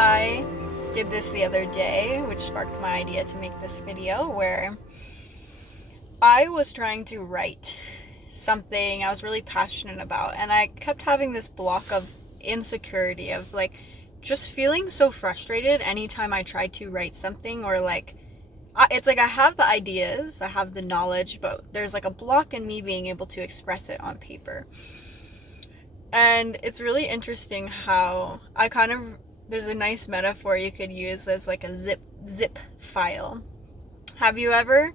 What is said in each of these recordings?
I did this the other day, which sparked my idea to make this video, where I was trying to write something I was really passionate about, and I kept having this block of insecurity of like just feeling so frustrated anytime I tried to write something, or like it's like I have the ideas, I have the knowledge, but there's like a block in me being able to express it on paper. And it's really interesting how there's a nice metaphor you could use as like a zip file. Have you ever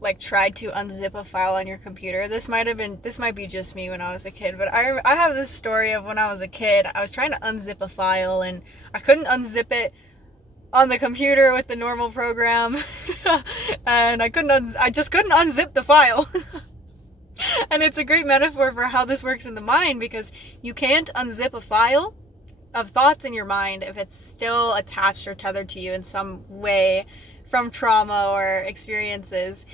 like tried to unzip a file on your computer? This might be just me when I was a kid, but I have this story of when I was a kid. I was trying to unzip a file and I couldn't unzip it on the computer with the normal program. And I just couldn't unzip the file. And it's a great metaphor for how this works in the mind, because you can't unzip a file of thoughts in your mind if it's still attached or tethered to you in some way from trauma or experiences.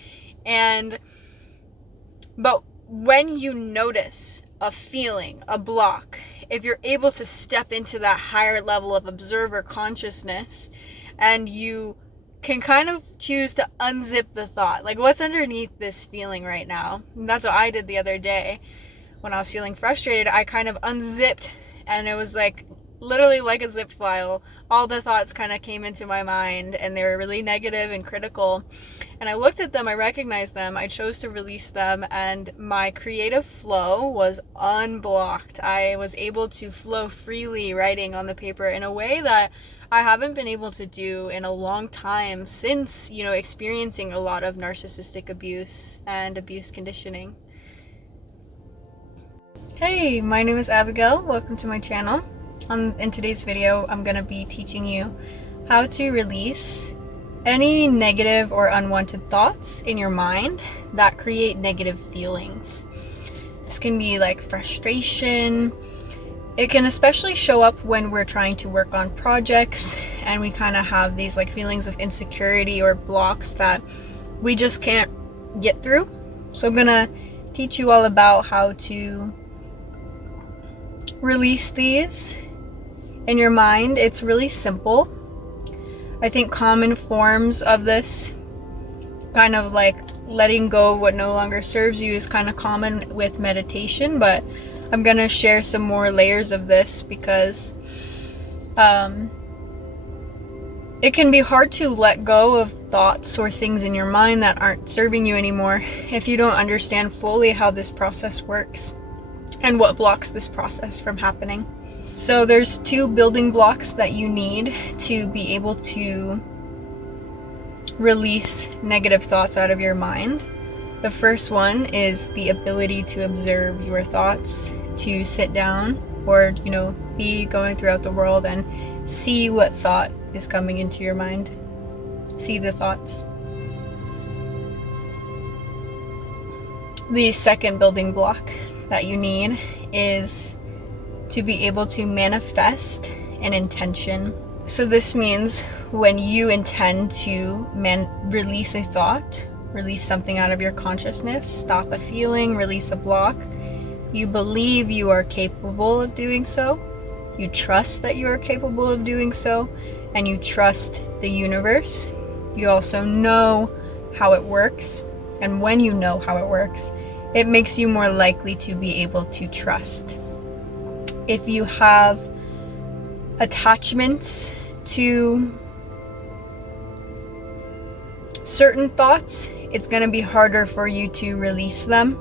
But when you notice a feeling, a block, if you're able to step into that higher level of observer consciousness, and you can kind of choose to unzip the thought, like what's underneath this feeling right now. And that's what I did the other day when I was feeling frustrated. I kind of unzipped, and it was like literally like a zip file. All the thoughts kind of came into my mind, and they were really negative and critical, and I looked at them, I recognized them, I chose to release them, and my creative flow was unblocked. I was able to flow freely writing on the paper in a way that I haven't been able to do in a long time, since, experiencing a lot of narcissistic abuse and abuse conditioning. Hey, my name is Abigail. Welcome to my channel. In today's video, I'm going to be teaching you how to release any negative or unwanted thoughts in your mind that create negative feelings. This can be like frustration. It can especially show up when we're trying to work on projects and we kind of have these like feelings of insecurity or blocks that we just can't get through. So I'm gonna teach you all about how to release these in your mind. It's really simple. I think common forms of this, kind of like letting go of what no longer serves you, is kind of common with meditation, but I'm gonna share some more layers of this because it can be hard to let go of thoughts or things in your mind that aren't serving you anymore if you don't understand fully how this process works and what blocks this process from happening. So there's two building blocks that you need to be able to release negative thoughts out of your mind. The first one is the ability to observe your thoughts, to sit down or, be going throughout the world and see what thought is coming into your mind. See the thoughts. The second building block that you need is to be able to manifest an intention. So this means when you intend to release a thought, release something out of your consciousness, stop a feeling, release a block, you believe you are capable of doing so, you trust that you are capable of doing so, and you trust the universe. You also know how it works, and when you know how it works, it makes you more likely to be able to trust. If you have attachments to certain thoughts, it's going to be harder for you to release them.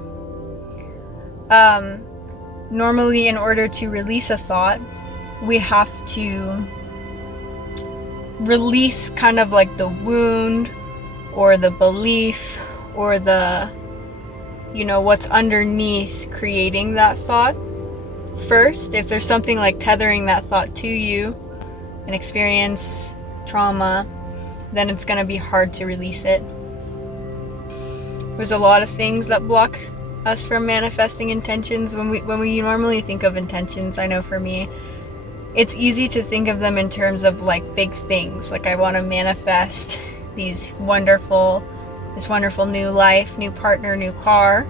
Normally, in order to release a thought, we have to release kind of like the wound or the belief or the, what's underneath creating that thought. First, if there's something like tethering that thought to you, an experience, trauma, then it's going to be hard to release it. There's a lot of things that block us from manifesting intentions. When we normally think of intentions, I know for me, it's easy to think of them in terms of like big things. Like I want to manifest this wonderful new life, new partner, new car.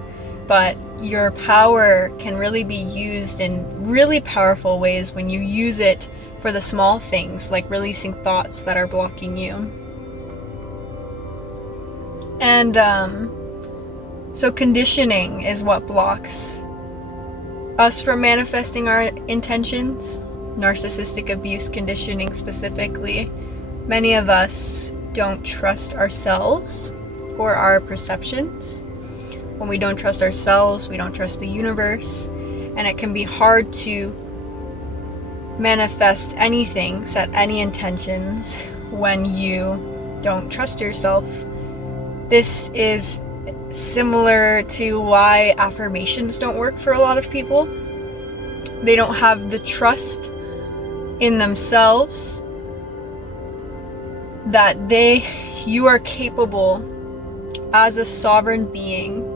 But your power can really be used in really powerful ways when you use it for the small things, like releasing thoughts that are blocking you. And so conditioning is what blocks us from manifesting our intentions. Narcissistic abuse conditioning specifically. Many of us don't trust ourselves or our perceptions. When we don't trust ourselves, we don't trust the universe, and it can be hard to manifest anything, set any intentions when you don't trust yourself. This is similar to why affirmations don't work for a lot of people. They don't have the trust in themselves that you are capable as a sovereign being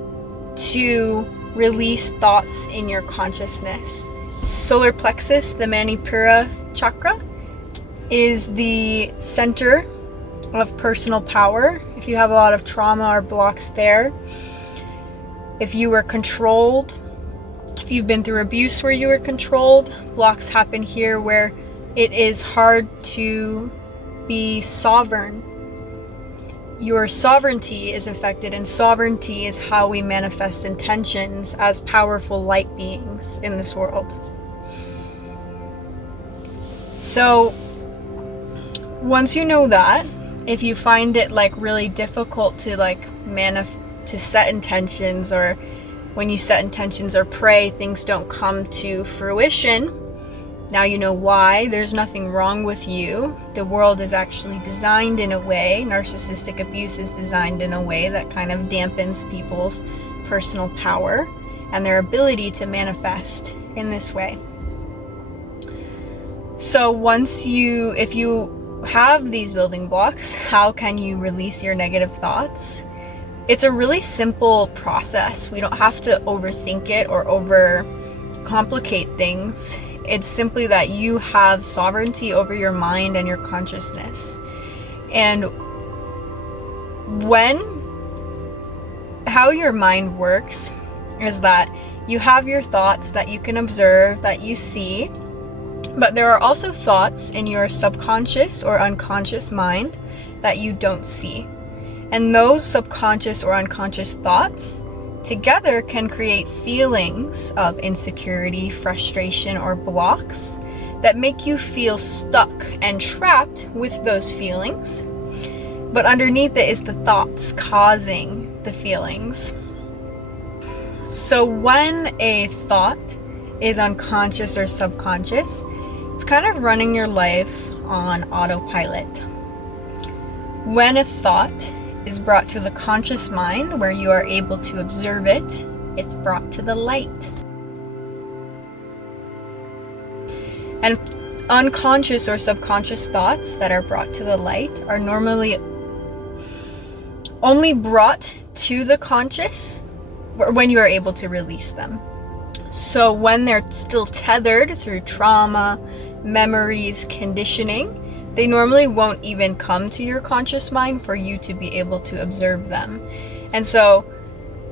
to release thoughts in your consciousness. Solar plexus, the Manipura chakra, is the center of personal power. If you have a lot of trauma or blocks there, if you were controlled, if you've been through abuse where you were controlled, blocks happen here where it is hard to be sovereign. Your sovereignty is affected, and sovereignty is how we manifest intentions as powerful light beings in this world. So once you know that, if you find it like really difficult to to set intentions, or when you set intentions or pray, things don't come to fruition, now you know why. There's nothing wrong with you. The world is actually designed in a way, narcissistic abuse is designed in a way that kind of dampens people's personal power and their ability to manifest in this way. So if you have these building blocks, how can you release your negative thoughts? It's a really simple process. We don't have to overthink it or overcomplicate things. It's simply that you have sovereignty over your mind and your consciousness. And how your mind works is that you have your thoughts that you can observe, that you see, but there are also thoughts in your subconscious or unconscious mind that you don't see. And those subconscious or unconscious thoughts together can create feelings of insecurity, frustration, or blocks that make you feel stuck and trapped with those feelings. But underneath it is the thoughts causing the feelings. So when a thought is unconscious or subconscious, it's kind of running your life on autopilot. When a thought is brought to the conscious mind, where you are able to observe it, it's brought to the light. And unconscious or subconscious thoughts that are brought to the light are normally only brought to the conscious when you are able to release them. So when they're still tethered through trauma, memories, conditioning, they normally won't even come to your conscious mind for you to be able to observe them. And so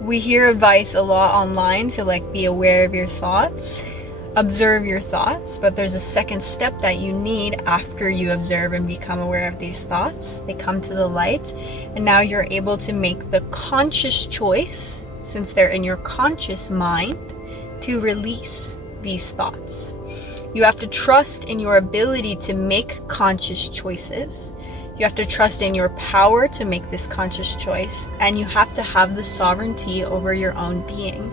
we hear advice a lot online to be aware of your thoughts, observe your thoughts, but there's a second step that you need after you observe and become aware of these thoughts. They come to the light, and now you're able to make the conscious choice, since they're in your conscious mind, to release these thoughts. You have to trust in your ability to make conscious choices. You have to trust in your power to make this conscious choice, and you have to have the sovereignty over your own being.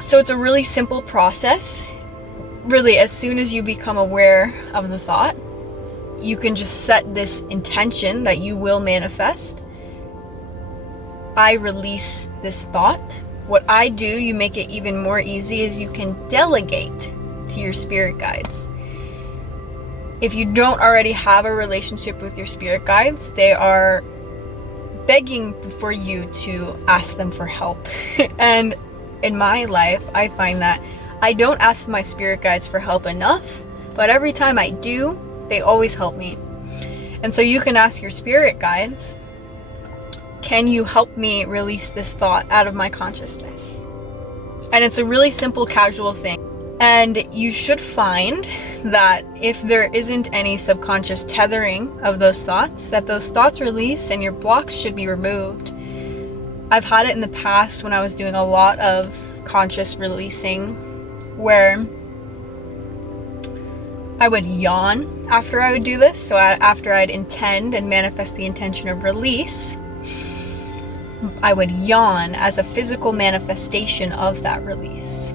So it's a really simple process. Really, as soon as you become aware of the thought, you can just set this intention that you will manifest. I release this thought. What I do, you make it even more easy, is you can delegate to your spirit guides. If you don't already have a relationship with your spirit guides, they are begging for you to ask them for help. And in my life, I find that I don't ask my spirit guides for help enough, but every time I do, they always help me. And so you can ask your spirit guides, can you help me release this thought out of my consciousness? And it's a really simple, casual thing. And you should find that if there isn't any subconscious tethering of those thoughts, that those thoughts release and your blocks should be removed. I've had it in the past when I was doing a lot of conscious releasing, where I would yawn after I would do this. So after I'd intend and manifest the intention of release, I would yawn as a physical manifestation of that release.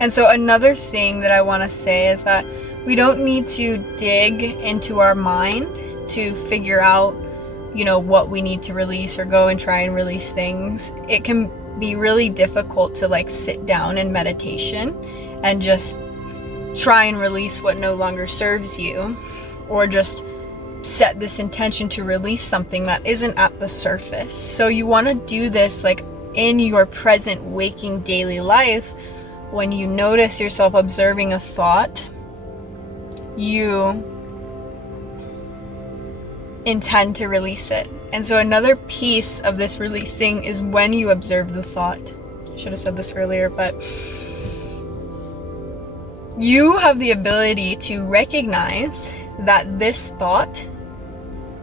And so another thing that I want to say is that we don't need to dig into our mind to figure out, what we need to release or go and try and release things. It can be really difficult to like sit down in meditation and just try and release what no longer serves you, or just set this intention to release something that isn't at the surface. So you want to do this like in your present waking daily life. When you notice yourself observing a thought, you intend to release it. And so another piece of this releasing is when you observe the thought. I should have said this earlier, but you have the ability to recognize that this thought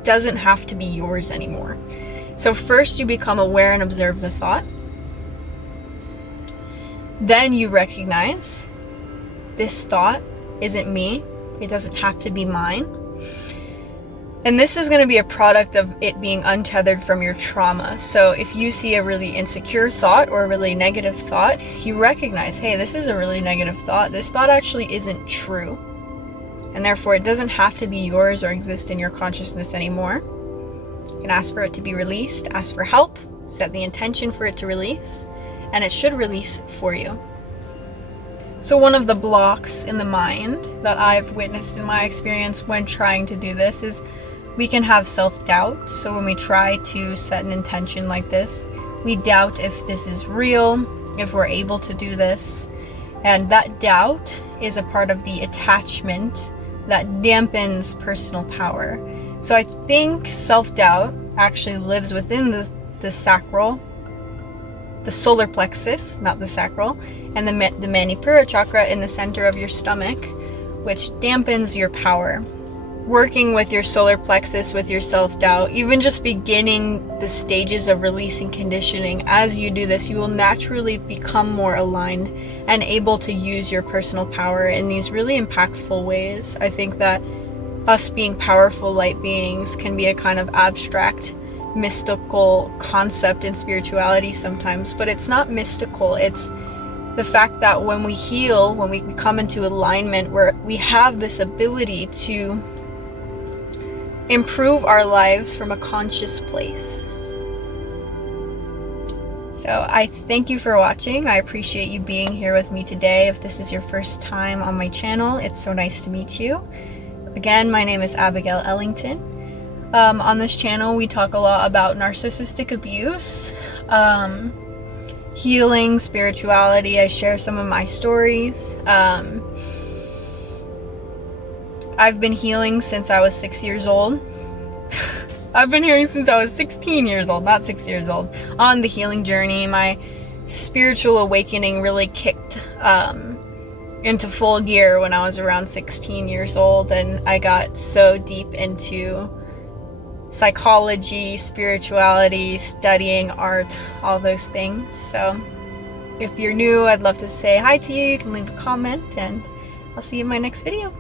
doesn't have to be yours anymore. So first you become aware and observe the thought. Then you recognize this thought isn't me. It doesn't have to be mine. And this is going to be a product of it being untethered from your trauma. So if you see a really insecure thought or a really negative thought, you recognize, hey, this is a really negative thought. This thought actually isn't true. And therefore it doesn't have to be yours or exist in your consciousness anymore. You can ask for it to be released, ask for help, set the intention for it to release, and it should release for you. So one of the blocks in the mind that I've witnessed in my experience when trying to do this is we can have self-doubt. So when we try to set an intention like this, we doubt if this is real, if we're able to do this. And that doubt is a part of the attachment that dampens personal power. So I think self-doubt actually lives within the sacral, the solar plexus, not the sacral, and the Manipura chakra in the center of your stomach, which dampens your power. Working with your solar plexus, with your self-doubt, even just beginning the stages of releasing conditioning, as you do this, you will naturally become more aligned and able to use your personal power in these really impactful ways. I think that us being powerful light beings can be a kind of abstract, mystical concept in spirituality sometimes, but it's not mystical. It's the fact that when we heal, when we come into alignment, where we have this ability to improve our lives from a conscious place. So I thank you for watching. I appreciate you being here with me today. If this is your first time on my channel, it's so nice to meet you. Again, my name is Abigail Ellington. On this channel, we talk a lot about narcissistic abuse, healing, spirituality. I share some of my stories. I've been healing since I was 6 years old. I've been healing since I was 16 years old, not 6 years old. On the healing journey, my spiritual awakening really kicked into full gear when I was around 16 years old, and I got so deep into psychology, spirituality, studying art, all those things. So if you're new, I'd love to say hi to you. You can leave a comment, and I'll see you in my next video.